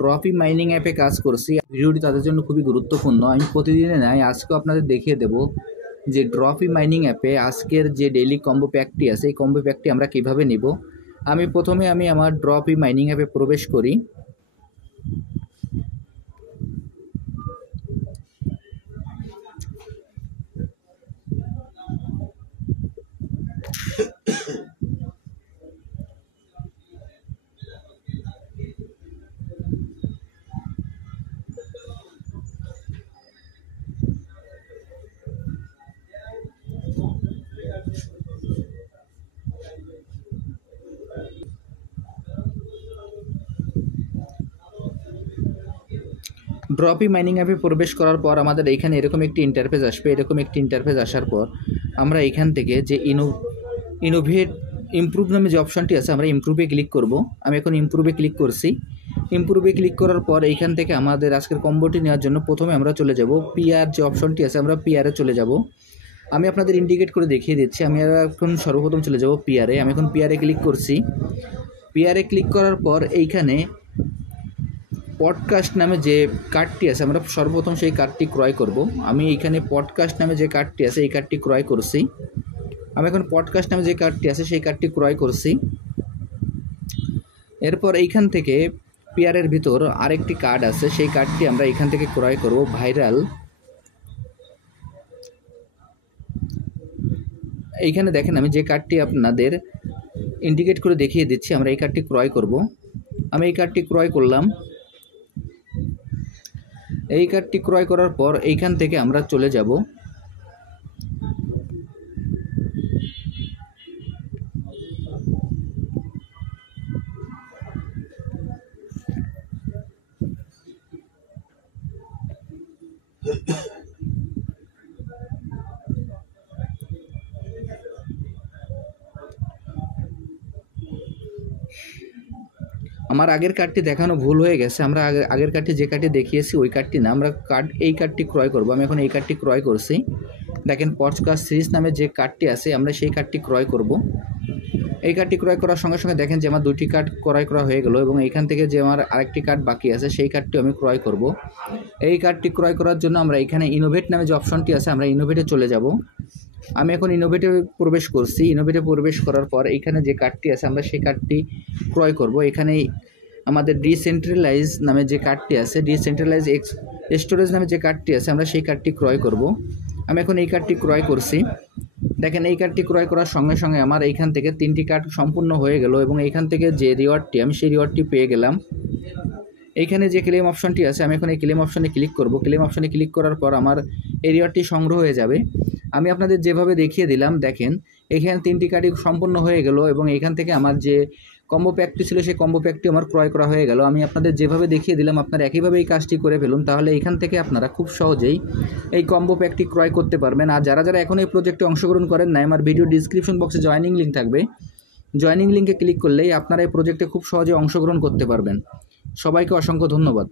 ড্রপি mining অ্যাপে কাজ করছি। ভিডিওটি তাদের জন্য খুবই গুরুত্বপূর্ণ। আমি প্রতিদিনে নাই, আজকেও আপনাদের দেখিয়ে দেব যে ড্রপি মাইনিং অ্যাপে আজকের যে ডেইলি কম্বো প্যাকটি আছে এই কম্বো প্যাকটি আমরা কিভাবে নিব। প্রথমে আমার ড্রপি মাইনিং অ্যাপে প্রবেশ করি। ড্রপি মাইনিং অ্যাপে প্রবেশ করার পর আমাদের এখানে এরকম একটি ইন্টারফেস আসবে। এরকম একটি ইন্টারফেস আসার পর আমরা এখান থেকে যে ইমপ্রুভ নামে যে অপশনটি আছে আমরা ইমপ্রুভে ক্লিক করব। আমি এখন ইমপ্রুভে ক্লিক করছি। ইমপ্রুভে ক্লিক করার পর এইখান থেকে আমাদের আজকের কম্বোটি নেওয়ার জন্য প্রথমে আমরা চলে যাব পিআর যে অপশনটি আছে, আমরা পিআরে চলে যাব। আমি আপনাদের ইন্ডিকেট করে দেখিয়ে দিচ্ছি। আমি এখন সর্বপ্রথম চলে যাব পিআরে। আমি এখন পিআরে ক্লিক করছি। পিআরে ক্লিক করার পর এইখানে পডকাস্ট নামে যে কার্ডটি আছে আমরা সর্বপ্রথম সেই কার্ডটি ক্রয় করব। আমি এইখানে পডকাস্ট নামে যে কার্ডটি আছে এই কার্ডটি ক্রয় করছি। আমি এখন পডকাস্ট নামে যে কার্ডটি আছে সেই কার্ডটি ক্রয় করছি। এরপর এইখান থেকে পিআরের ভিতর আরেকটি কার্ড আছে, সেই কার্ডটি আমরা এখান থেকে ক্রয় করব ভাইরাল। এইখানে দেখেন আমি যে কার্ডটি আপনাদের ইন্ডিকেট করে দেখিয়ে দিচ্ছি, আমরা এই কার্ডটি ক্রয় করব। আমি এই কার্ডটি ক্রয় করলাম। এই কার্ডটি ক্রয় করার পর এইখান থেকে আমরা চলে যাব আমার আগের কার্ডটি দেখানো ভুল হয়ে গেছে। আমরা আগের কার্ডটি যে কার্ডটি দেখিয়েছি ওই কার্ডটি না, আমরা এই কার্ডটি ক্রয় করব। আমি এখন এই কার্ডটি ক্রয় করছি। দেখেন পডকাস্ট সিরিজ নামে যে কার্ডটি আছে আমরা সেই কার্ডটি ক্রয় করব। এই কার্ডটি ক্রয় করার সঙ্গে সঙ্গে দেখেন যে আমার দুটি কার্ড ক্রয় করা হয়ে গেল এবং এইখান থেকে যে আমার আরেকটি কার্ড বাকি আছে সেই কার্ডটি আমি ক্রয় করব। এই কার্ডটি ক্রয় করার জন্য আমরা এখানে ইনোভেট নামে যে অপশনটি আছে আমরা ইনোভেটে চলে যাব। আমি এখন ইনোভেটে প্রবেশ করছি। ইনোভেটে প্রবেশ করার পর এইখানে যে কার্ডটি আছে আমরা সেই কার্ডটি ক্রয় করব। এখানে আমাদের ডিসেন্ট্রালাইজ নামে যে কার্ডটি আছে, ডিসেন্ট্রালাইজ স্টোরেজ নামে যে কার্ডটি আছে আমরা সেই কার্ডটি ক্রয় করব। আমি এখন এই কার্ডটি ক্রয় করছি। দেখেন এই কার্ডটি ক্রয় করার সঙ্গে সঙ্গে আমার এইখান থেকে 3টি কার্ড সম্পূর্ণ হয়ে গেল এবং এইখান থেকে যে রিওয়ার্ডটি আমি সেই রিওয়ার্ডটি পেয়ে গেলাম। এইখানে যে ক্লেম অপশনটি আছে আমি এখন এই ক্লেম অপশনে ক্লিক করব। ক্লেম অপশনে ক্লিক করার পর আমার এই রিওয়ার্ডটি সংগ্রহ হয়ে যাবে। আমি আপনাদের যেভাবে দেখিয়ে দিলাম দেখেন এখানে 3টি কার্ডই সম্পূর্ণ হয়ে গেল এবং এইখান থেকে আমার যে কম্বো প্যাকটি ছিল সেই কম্বো প্যাকটি আমার ক্রয় করা হয়ে গেল। আমি আপনাদের যেভাবে দেখিয়ে দিলাম আপনারা একইভাবে এই কাজটি করে ফেলুন, তাহলে এখান থেকে আপনারা খুব সহজেই এই কম্বো প্যাকটি ক্রয় করতে পারবেন। আর যারা যারা এখন এই প্রজেক্টে অংশগ্রহণ করেন না, আমার ভিডিও ডিসক্রিপশন বক্সে জয়েনিং লিঙ্ক থাকবে। জয়েনিং লিঙ্কে ক্লিক করলেই আপনারা এই প্রজেক্টে খুব সহজে অংশগ্রহণ করতে পারবেন। সবাইকে অসংখ্য ধন্যবাদ।